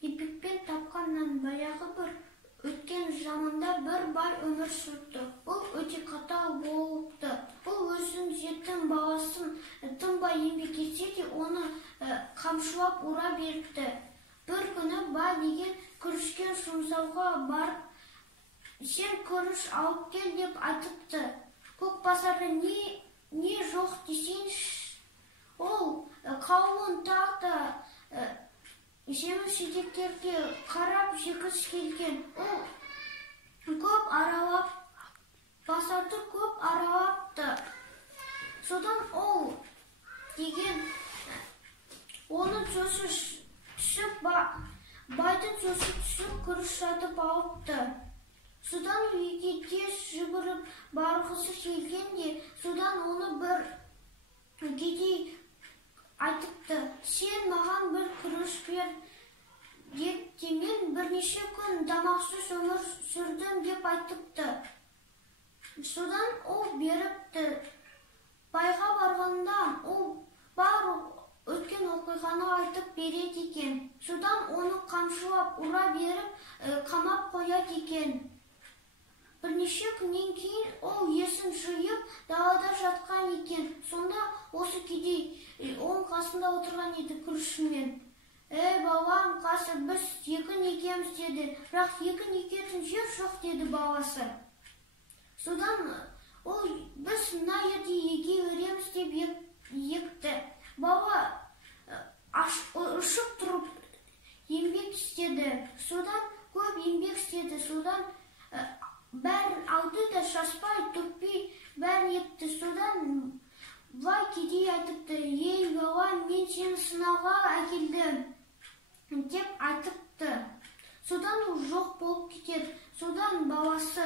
ипекпен тапқаннан баяғы бір өткен заманда бір бай өмір сүрді. Бұл өте қатал болыпты. Бұл өзінің жетім баласын тынбай еңбек етсе де оны қамшылап ұра беріпті. Бір күні бай деген күрішкен жұмсауға барып, сен күріш алып кел деп айтыпты. Көк базарда не жоқ десеңші, ол қауын тақта жеміс-жидектерге қарап жегіс келген. Ол көп аралап, базарды көп аралапты. Содан ол деген оның сөзі түсіп, байдың сөзі түсіп күріш сатып алыпты. Содан үйге тез жүгіріп барғысы келгенде, содан оны бір кедей айтыпты. Сен маған бір күріш бер деп, мен бірнеше күн тамақсыз өмір сүрдім деп айтыпты. Содан ол беріпті. Байға барғанда ол бар өткен оқиғаны айтып береді екен. Содан оны қамшылап ұра беріп қамап қояды екен. Бірнеше күннен кейін ол есін жиып далада жатқан екен. Сонда осы кедей оның қасында отырған еді күрішімен. Балам, қасы, біз егін екеміз деді. Бірақ егін екетін жер жоқ деді баласы. Содан ол біз мына жерде еге өреміз деп екті. Бала ұшып тұрып еңбек істеді. Содан көп еңбек істеді. Содан бәрін алды да шашпай, төкпей бәрін етті. Содан бай кедей айтыпты. Балам, мен сені сынауға әкелдім деп айтыпты. Содан ол жоқ болып кетеді. Содан баласы